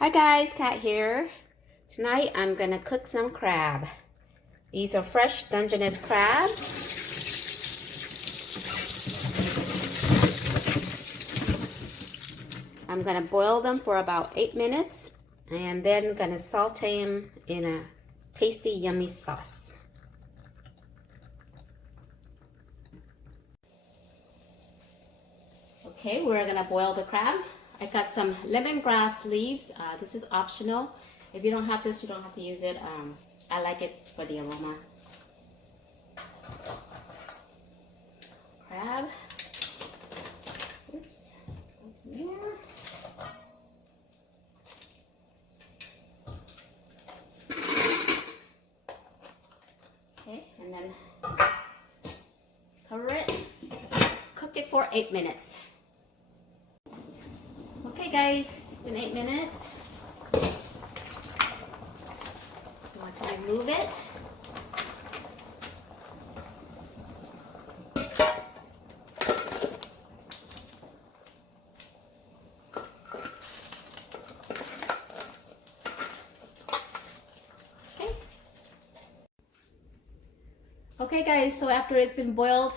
Hi guys, Kat here. Tonight I'm gonna cook some crab. These are fresh Dungeness crab. I'm gonna boil them for about 8 minutes and then gonna saute them in a tasty, yummy sauce. Okay, we're gonna boil the crab. I got some lemongrass leaves. This is optional. If you don't have this, you don't have to use it. I like it for the aroma. Crab. Oops. There. Okay, and then cover it. Cook it for 8 minutes. Okay guys, it's been 8 minutes. You want to remove it. Okay. Okay guys, so after it's been boiled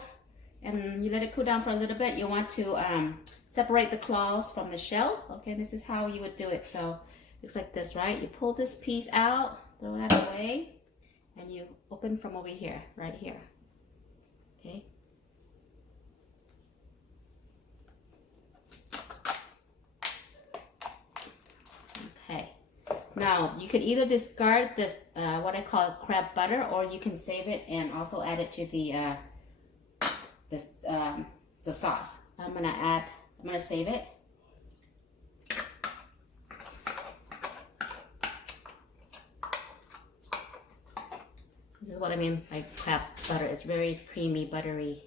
and you let it cool down for a little bit, you want to separate the claws from the shell. Okay, this is how you would do it. So looks like this, right? You pull this piece out, throw that away, and you open from over here, right here. Okay. Okay. Now you can either discard this, what I call crab butter, or you can save it and also add it to the the sauce. I'm gonna save it. This is what I mean by crab butter. It's very creamy, buttery.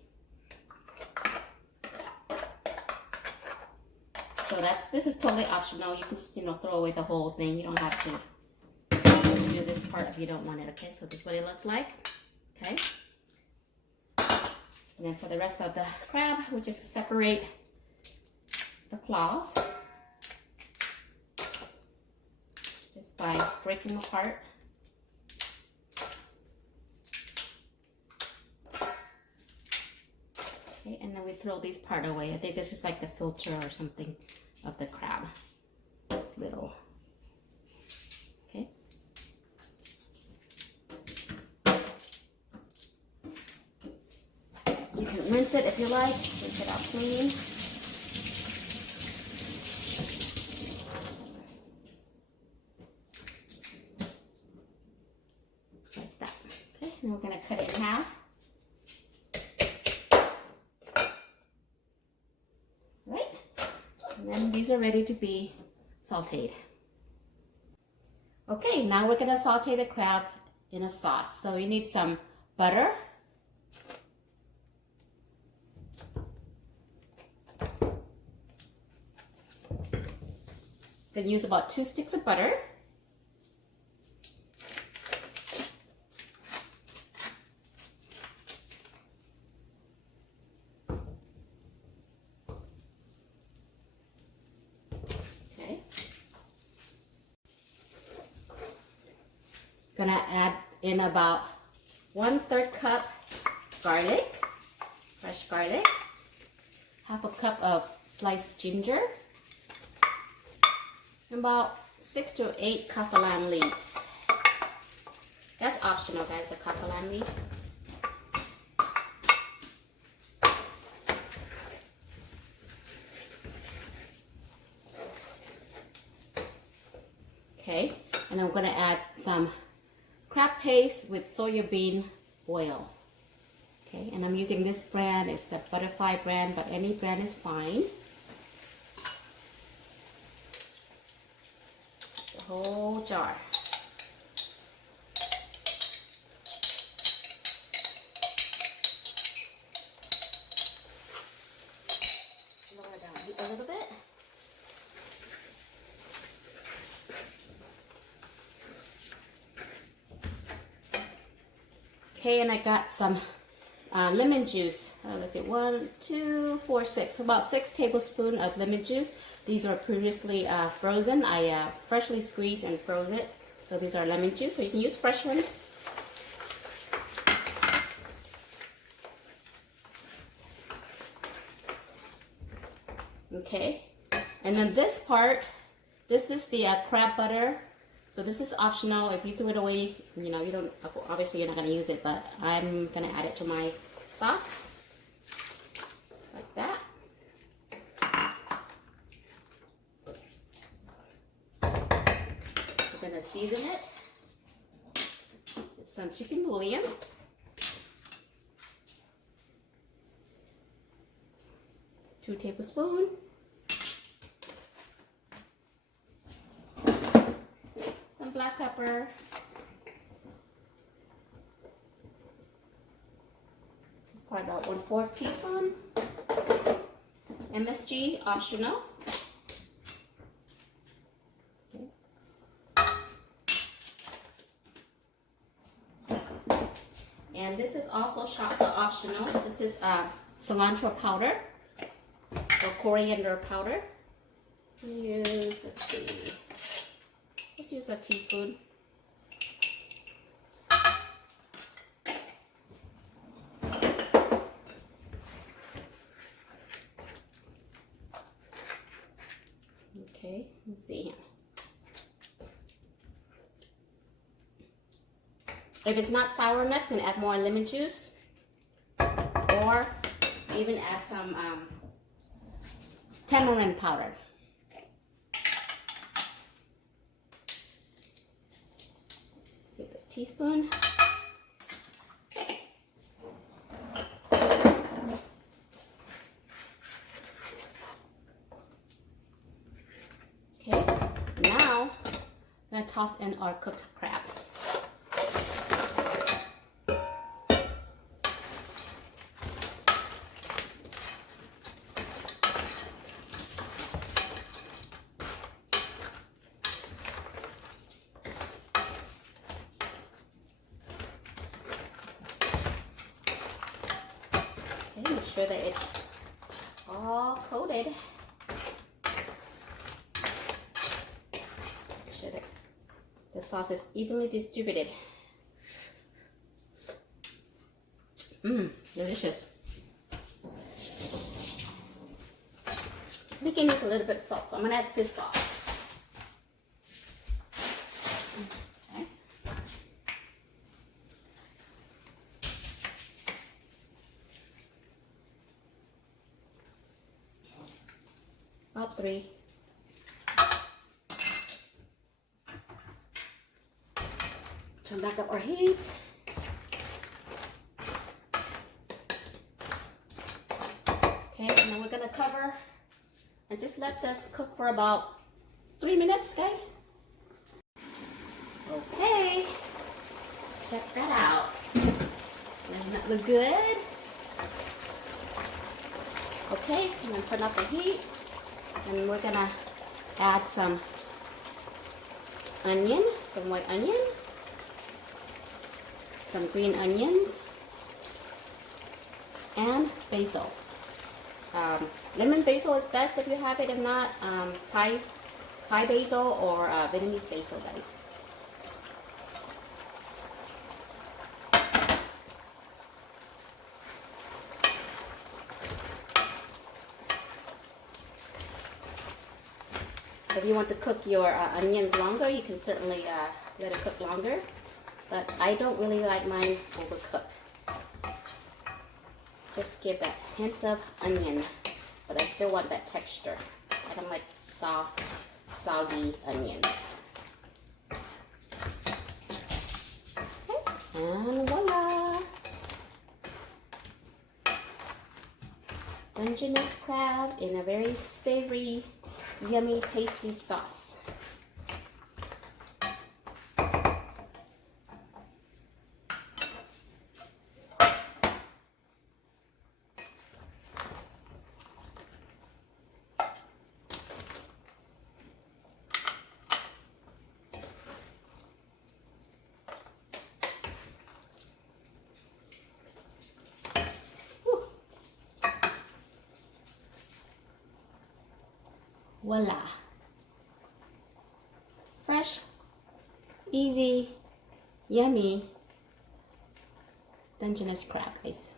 So this is totally optional. You can just, throw away the whole thing. You don't have to do this part if you don't want it. Okay, so this is what it looks like. Okay. And then for the rest of the crab, we just separate the claws just by breaking them apart. Okay, and then we throw these part away. I think this is like the filter or something of the crab. It's little. Okay. You can rinse it if you like. Rinse it out clean. Like that. Okay, and we're gonna cut it in half. Right? And then these are ready to be sauteed. Okay, now we're gonna saute the crab in a sauce. So you need some butter. I'm gonna use about 2 sticks of butter. Okay. Gonna add in about 1/3 cup garlic, fresh garlic, half a cup of sliced ginger, about 6 to 8 kaffir lime leaves. That's optional, guys, the kaffir lime leaf. Okay, and I'm gonna add some crab paste with soya bean oil. Okay, and I'm using this brand. It's the Butterfly brand, but any brand is fine. Whole jar. Lower it down a little bit. Okay, and I got some lemon juice. Let's see, 1, 2, 4, 6. About 6 tablespoons of lemon juice. These are previously frozen. I freshly squeezed and froze it. So these are lemon juice, so you can use fresh ones. Okay, and then this part, this is the crab butter. So this is optional. If you threw it away, you know, you don't, obviously you're not going to use it, but I'm going to add it to my sauce. Just like that. We're going to season it with some chicken bouillon. 2 tablespoons. Some black pepper. It's probably about 1/4 teaspoon. MSG optional. Okay. And this is also optional. This is cilantro powder or coriander powder. Use, let's use a teaspoon. Okay, let's see here. If it's not sour enough, you can add more lemon juice, or even add some tamarind powder. Give it a teaspoon. Okay, now I'm gonna toss in our cooked crab. Make sure that it's all coated. Make sure that the sauce is evenly distributed. Delicious. I think it needs a little bit of salt, so I'm gonna add this salt. Okay. About 3. Turn back up our heat. Okay, and then we're gonna cover and just let this cook for about 3 minutes, guys. Okay, check that out. Doesn't that look good? Okay, I'm gonna turn up the heat. And we're gonna add some onion, some white onion, some green onions, and basil. Lemon basil is best if you have it. If not, Thai basil or Vietnamese basil, guys. If you want to cook your onions longer, you can certainly let it cook longer. But I don't really like mine overcooked. Just give that hint of onion, but I still want that texture. I don't like soft, soggy onions. Okay, and voila! Dungeness crab in a very savory, yummy, tasty sauce. Voila. Fresh, easy, yummy Dungeness crab, guys.